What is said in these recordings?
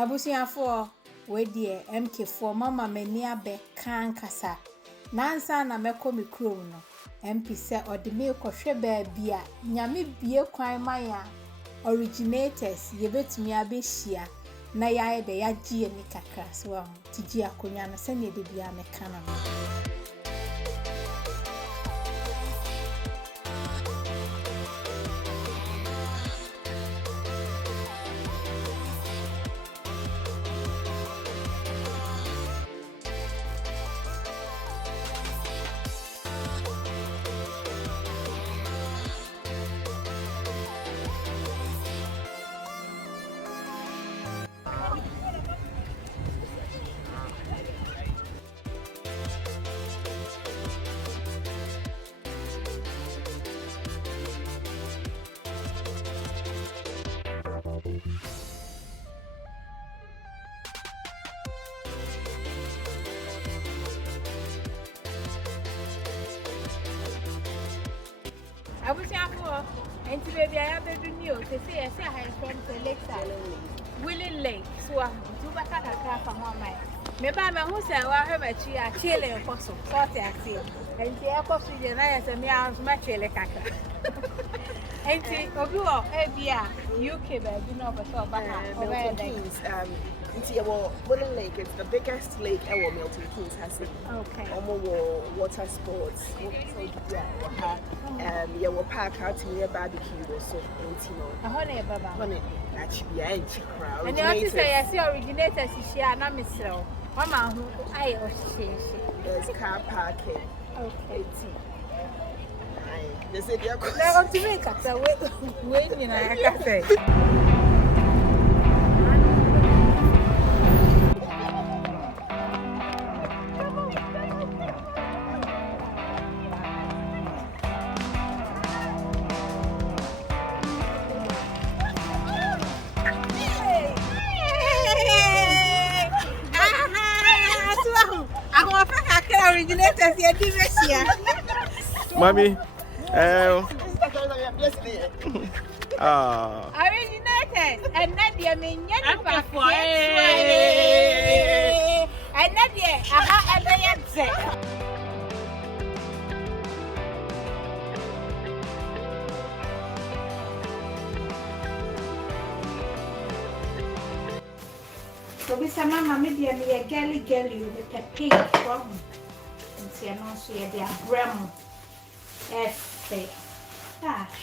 Abusuafo we die MK4 mama mani abe kan kasa nansa na meko mikro no MP se odime kohwe baabi a nyame bie kwan maya originators yebetumi abehia na yae de yagie ni kakra so tiji akonya no se ne de bia meka na Abusiafo enti baby I have do new to say I have from the lakeside willing lake so do baka kakra fa ho mai me ba me hu say wa hwebachi a chile koso sort I see enti e koso je na ya say me a ma chile kakra enti obi wo e bia UK ba bi no so baka Milton Keynes Willing Lake is the biggest lake Milton Keynes has. Okay. Water sports. So yeah, we park out near barbecue so honey baba. Honey, actually I Accra. And you want to say I see originators here na misro. Mama hu ai o There's car parking. Okay. They said you're going to make us wait you know I can say. Originators here this year. Mommy, Originators and Nadia Minyani MP4. And Nadia, aha, and so we say mama media me girly with a pink from and also the abramo efe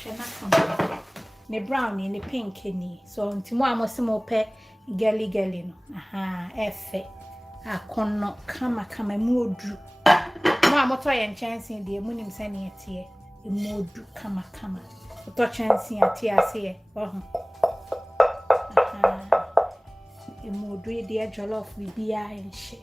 shena ne brown ne pink ni so ntimo amosimo pe girly no aha efe akono kama mu odu mo amoto ye nchanse de munim sane etie mu odu kama to chance atie ase oho aha mu odu de jollof bibia enhye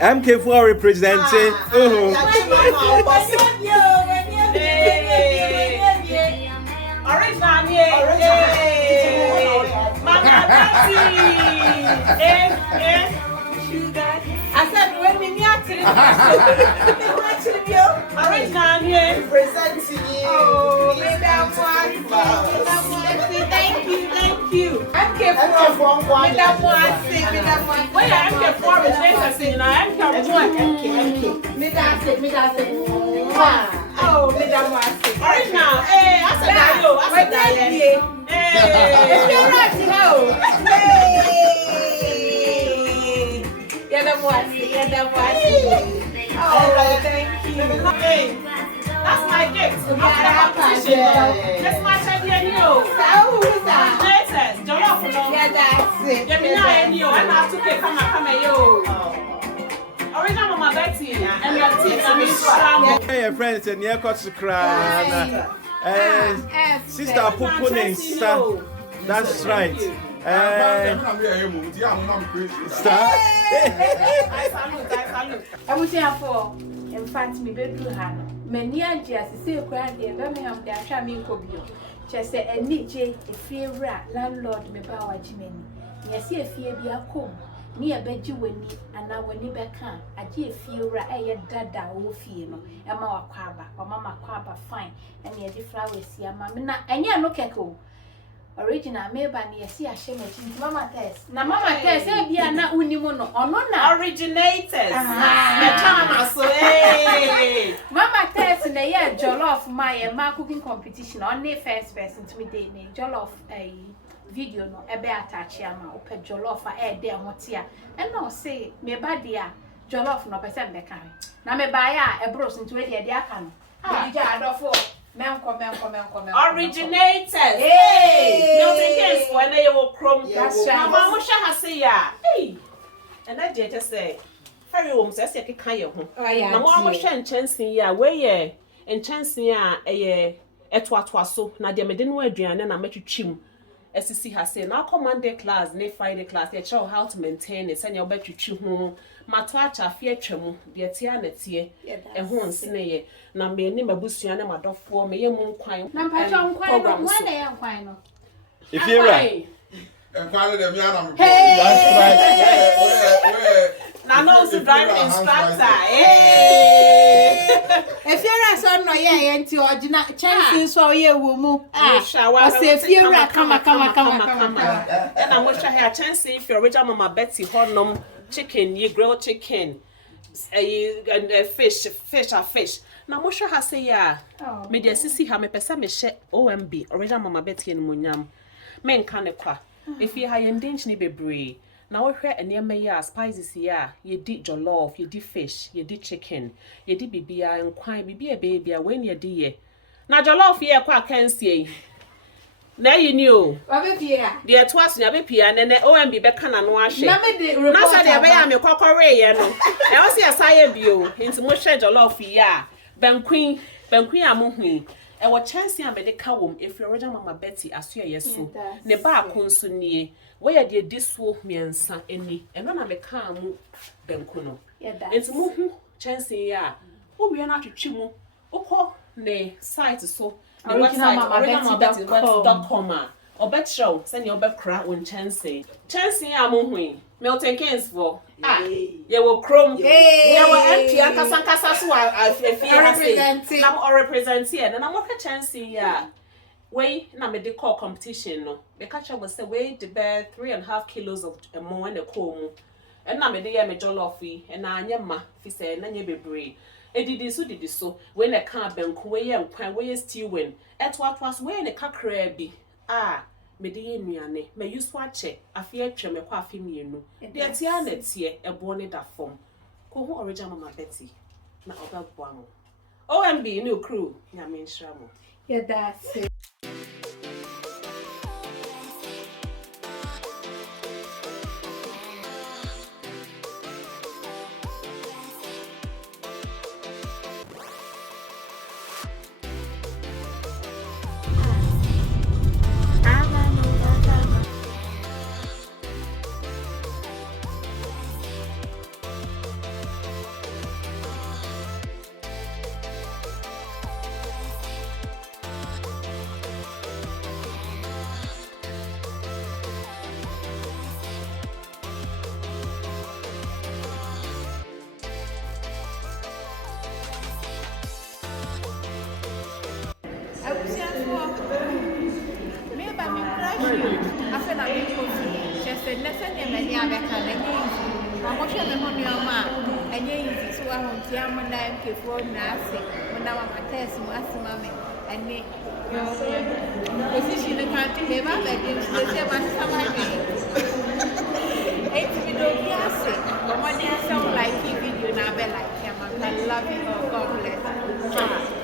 MK4 representing. I said, when we near to original presenting you. Oh, Madam thank you. MK4 Madam when MK4 representing, I MK. Oh, Madam original. Hey, I said that. Hey, it's your right now. Oh, thank you. Hey, that's my gift. That's my idea. Who's that? Don't know. Yeah, that's it. And I took it from yo. Original Mama Betty and your team and Hey, your friends and your coach to cry. Sister Pupuning, that's right. In fact, me bedroom hand. Many ideas, say, grand dear Birmingham, they are charming cobio. Just say, and Nijay, a fear landlord, me power Jimmy. Yes, a fear be a comb. Near bed you will need, and now when you back can, I dear fear a dada or fear, and Mamma Quaba, or Mamma Quaba fine, and near the flowers, yeah, Mamma, and ya no cackle. Original maybe near see a shame at Mamma test. Now, Mamma test, be a not unimono, or no, originators. Mama test in the year jollof my cooking competition on the first person to me day jollof a video no ebe attach ya ma ope jollof a dey hotia and no say me ba dia jollof no person be kan na me ba ya e bros into we dey aka no ah ja adofo menko originators Milton Keynes when they will chrome mama mo sha ha say ya and I just say Harry Holmes says you can your home. Na mo amoshe nchansin ya we ye nchansin ya etwatwa so na de mede no aduane na metwetwim SC has say now Monday class ne Friday class they show how to maintain it send your betwetwi ho mato acha fie twam de tia na tie ho nsene ye na me ni mabusua na madofo me ye mu nkwan na mpacho nkwan no mo na ye nkwan no if you right and finally them yana me that's right na no so driving instructor if you're a son no ye enti original chance so ye wo mu say if you're come and I wish I had chance if you're original Mama Betty honum chicken ye grilled chicken and fish na mo hwe ha say ya me de sisi ha me pesa me hye OMB original Mama Betty en munyam me nka ne kwa if you ha ye ndenchini bebre na wo hwe enema ya spices ya ye di jollof ye di fish ye di chicken ye di bibia nkwan bibia bebia when ye di ye na jollof ye kwa kansie na yi ni o abepia de to aso ya bepia ne OMB be kana no ahwe na sa de be ya me kokore ye no e wo se asaye bio nti mo hwe jollof ya banquin amohui e wo chance ya me de ka wom if you original Mama Betty aso ye so ne ba akonso nie we ya de diso miensa eni eno na me ka mu banku no nti mo hu chance ya wo wi na atwetwe mu ukọ ne site so the website originalmamabetty.com obetro send your obekra on chance ya mo hu Milton Keynes for ye wo chrome ye wo MP akasankasa so afie na represent here na mo ka chance ya we na medical competition no the catcher was say we the bear 3.5 kilos of more in the comb and na me dey me jollof and na anya ma fi say na nya bebre edidi so when the can bank we ye nkwan we stewing etwatwas we ne kakra bi me dey nuane me use wache afie atwa me kwa afie mienu de tia na tie ebo ne da fom ko ho original Mama Betty na obagboa mo OMB no crew nya me nhra mo that's it. MP4 nasi muna mama test mu asima me ene yo position the country me ba be dem so say ma sama me it video biase come on sound like video na be like I love you, God bless.